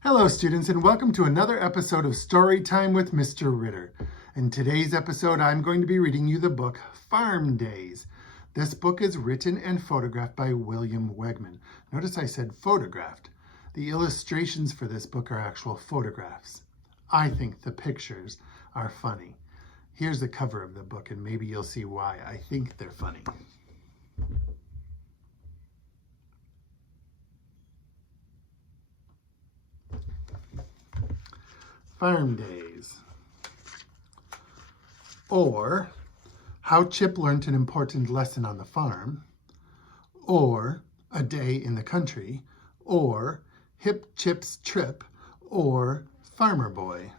Hello students, and welcome to another episode of Storytime with Mr. Ritter. In today's episode, I'm going to be reading you the book Farm Days. This book is written and photographed by William Wegman. Notice I said photographed. The illustrations for this book are actual photographs. I think the pictures are funny. Here's the cover of the book, and maybe you'll see why I think they're funny. Farm Days, or How Chip Learned an Important Lesson on the Farm, or A Day in the Country, or Hip Chip's Trip, or Farmer Boy.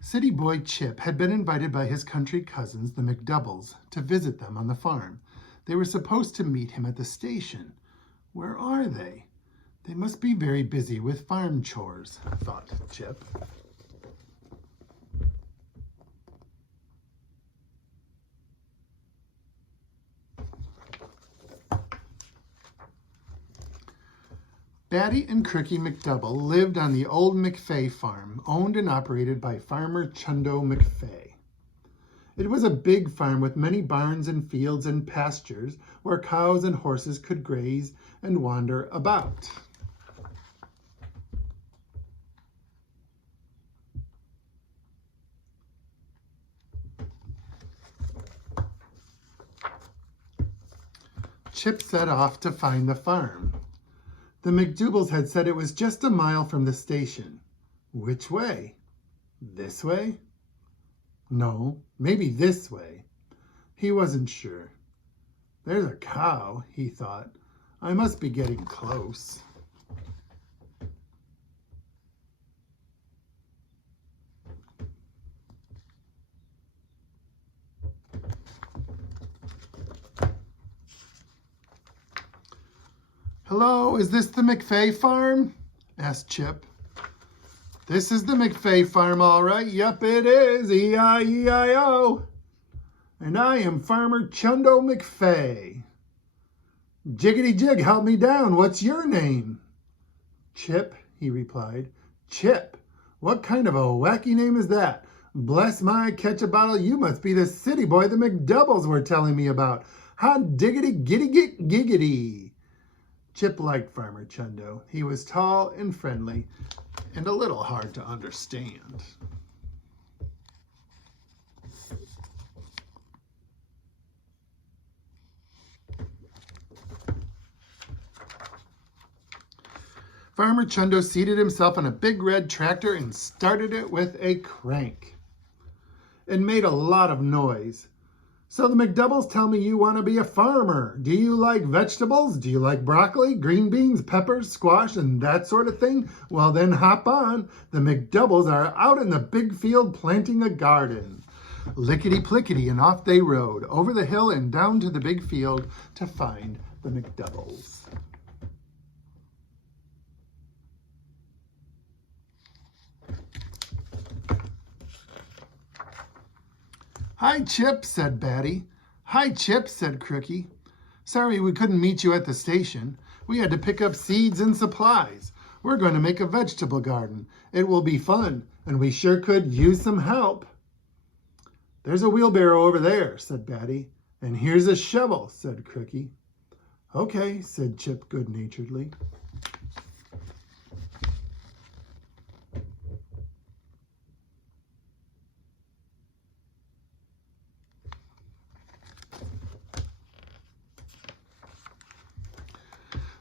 City boy Chip had been invited by his country cousins, the McDoubles, to visit them on the farm. They were supposed to meet him at the station. Where are they? They must be very busy with farm chores, thought Chip. Batty and Crooky McDouble lived on the old McFay farm, owned and operated by Farmer Chundo McFay. It was a big farm with many barns and fields and pastures where cows and horses could graze and wander about. Chip set off to find the farm. The McDoubles had said it was just a mile from the station. Which way? This way? No, maybe this way. He wasn't sure. There's a cow, he thought. I must be getting close. Hello, is this the McFay farm? Asked Chip. This is the McFay farm, all right. Yup, it is. E-I-E-I-O. And I am Farmer Chundo McFay. Jiggity jig, help me down. What's your name? Chip, he replied. Chip? What kind of a wacky name is that? Bless my ketchup bottle, you must be the city boy the McDoubles were telling me about. Hot diggity giddy git giggity. Chip liked Farmer Chundo. He was tall and friendly and a little hard to understand. Farmer Chundo seated himself on a big red tractor and started it with a crank. It made a lot of noise. So the McDoubles tell me you want to be a farmer. Do you like vegetables? Do you like broccoli, green beans, peppers, squash, and that sort of thing? Well, then hop on. The McDoubles are out in the big field planting a garden. Lickety-plickety, and off they rode, over the hill and down to the big field to find the McDoubles. Hi, Chip, said Batty. Hi, Chip, said Crooky. Sorry we couldn't meet you at the station. We had to pick up seeds and supplies. We're going to make a vegetable garden. It will be fun, and we sure could use some help. There's a wheelbarrow over there, said Batty. And here's a shovel, said Crooky. Okay, said Chip good-naturedly.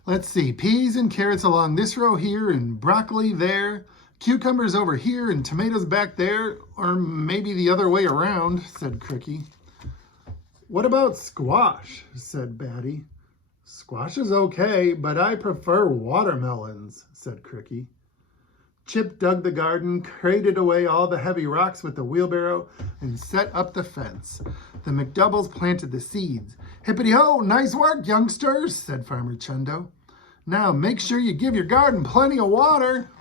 Let's see, peas and carrots along this row here and broccoli there, cucumbers over here and tomatoes back there, or maybe the other way around, said Crooky. What about squash, said Batty. Squash is okay, but I prefer watermelons, said Crooky. Chip dug the garden, crated away all the heavy rocks with the wheelbarrow, and set up the fence. The McDoubles planted the seeds. Hippity-ho, nice work, youngsters, said Farmer Chundo. Now make sure you give your garden plenty of water.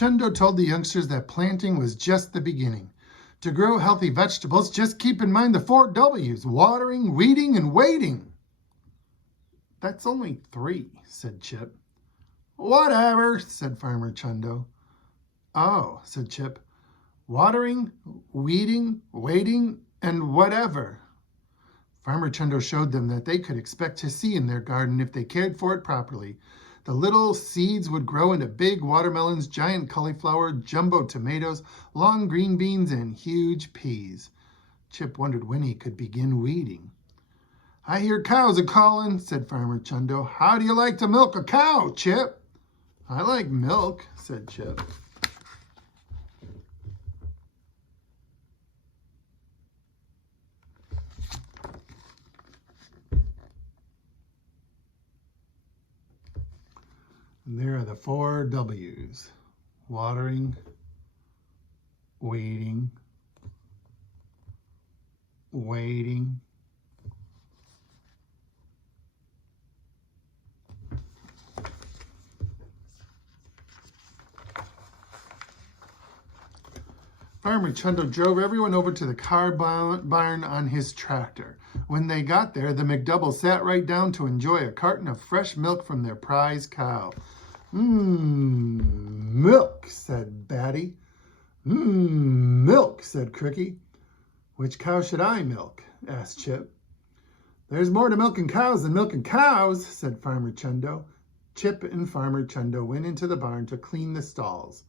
Chundo told the youngsters that planting was just the beginning. To grow healthy vegetables, just keep in mind the 4 W's: watering, weeding, and waiting. That's only 3, said Chip. Whatever, said Farmer Chundo. Oh, said Chip. Watering, weeding, waiting, and whatever. Farmer Chundo showed them that they could expect to see in their garden if they cared for it properly. The little seeds would grow into big watermelons, giant cauliflower, jumbo tomatoes, long green beans, and huge peas. Chip wondered when he could begin weeding. I hear cows are calling, said Farmer Chundo. How do you like to milk a cow, Chip? I like milk, said Chip. And there are the 4 W's: watering, weeding, waiting, Farmer Chundo drove everyone over to the car barn on his tractor. When they got there, the McDoubles sat right down to enjoy a carton of fresh milk from their prize cow. Milk, said Batty. Milk, said Cricky. Which cow should I milk? Asked Chip. There's more to milking cows than milking cows, said Farmer Chundo. Chip and Farmer Chundo went into the barn to clean the stalls.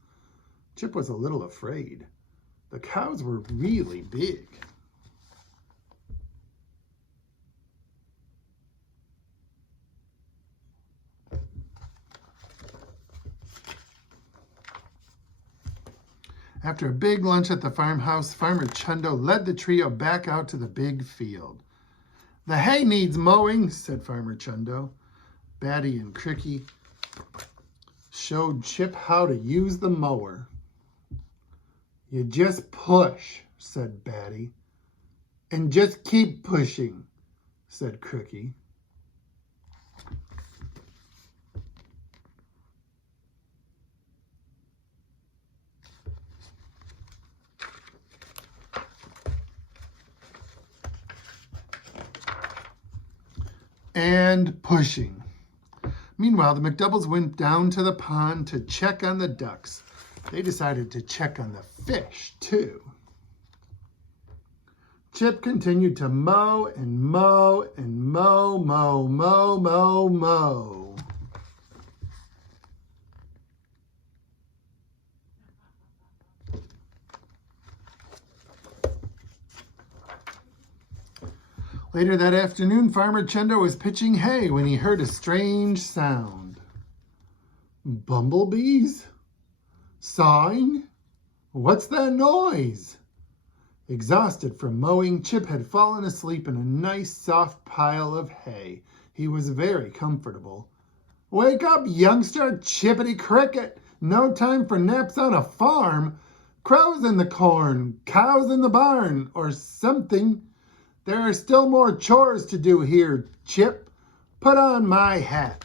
Chip was a little afraid. The cows were really big. After a big lunch at the farmhouse, Farmer Chundo led the trio back out to the big field. The hay needs mowing, said Farmer Chundo. Batty and Cricky showed Chip how to use the mower. You just push, said Batty. And just keep pushing, said Cricky. And pushing. Meanwhile, the McDoubles went down to the pond to check on the ducks. They decided to check on the fish, too. Chip continued to mow and mow and mow, mow, mow, mow, mow. Later that afternoon, Farmer Chundo was pitching hay when he heard a strange sound. Bumblebees? Sawing? What's that noise? Exhausted from mowing, Chip had fallen asleep in a nice soft pile of hay. He was very comfortable. Wake up, youngster, Chippity Cricket. No time for naps on a farm. Crows in the corn, cows in the barn, or something. There are still more chores to do here, Chip. Put on my hat.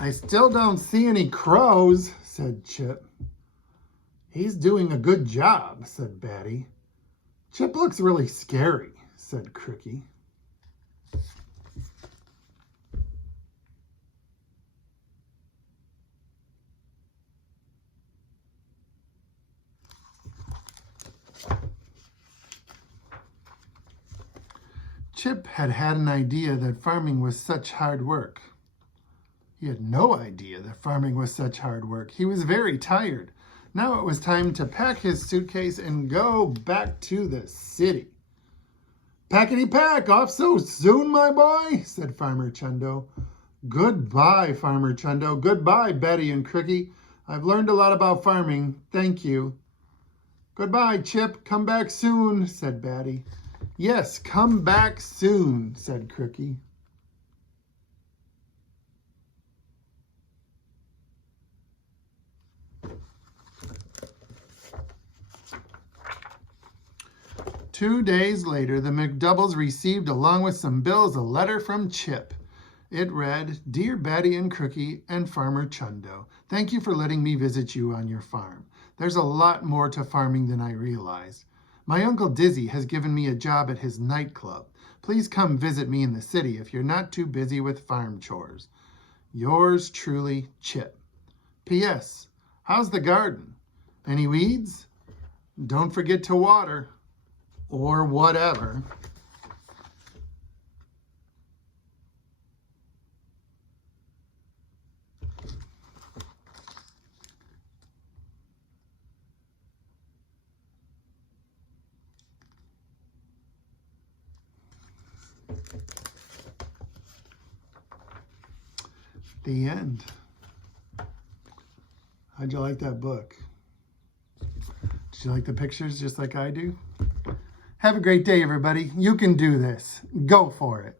I still don't see any crows, said Chip. He's doing a good job, said Batty. Chip looks really scary, said Cricky. Chip had had an idea that farming was such hard work. He had no idea that farming was such hard work. He was very tired. Now it was time to pack his suitcase and go back to the city. Packety-pack, off so soon, my boy, said Farmer Chundo. Goodbye, Farmer Chundo. Goodbye, Betty and Cricky. I've learned a lot about farming. Thank you. Goodbye, Chip. Come back soon, said Batty. Yes, come back soon, said Cricky. 2 days later, the McDoubles received, along with some bills, a letter from Chip. It read, "Dear Betty and Crookie and Farmer Chundo, thank you for letting me visit you on your farm. There's a lot more to farming than I realized. My Uncle Dizzy has given me a job at his nightclub. Please come visit me in the city if you're not too busy with farm chores. Yours truly, Chip. P.S. How's the garden? Any weeds? Don't forget to water." Or whatever. The end. How'd you like that book? Did you like the pictures just like I do? Have a great day, everybody. You can do this. Go for it.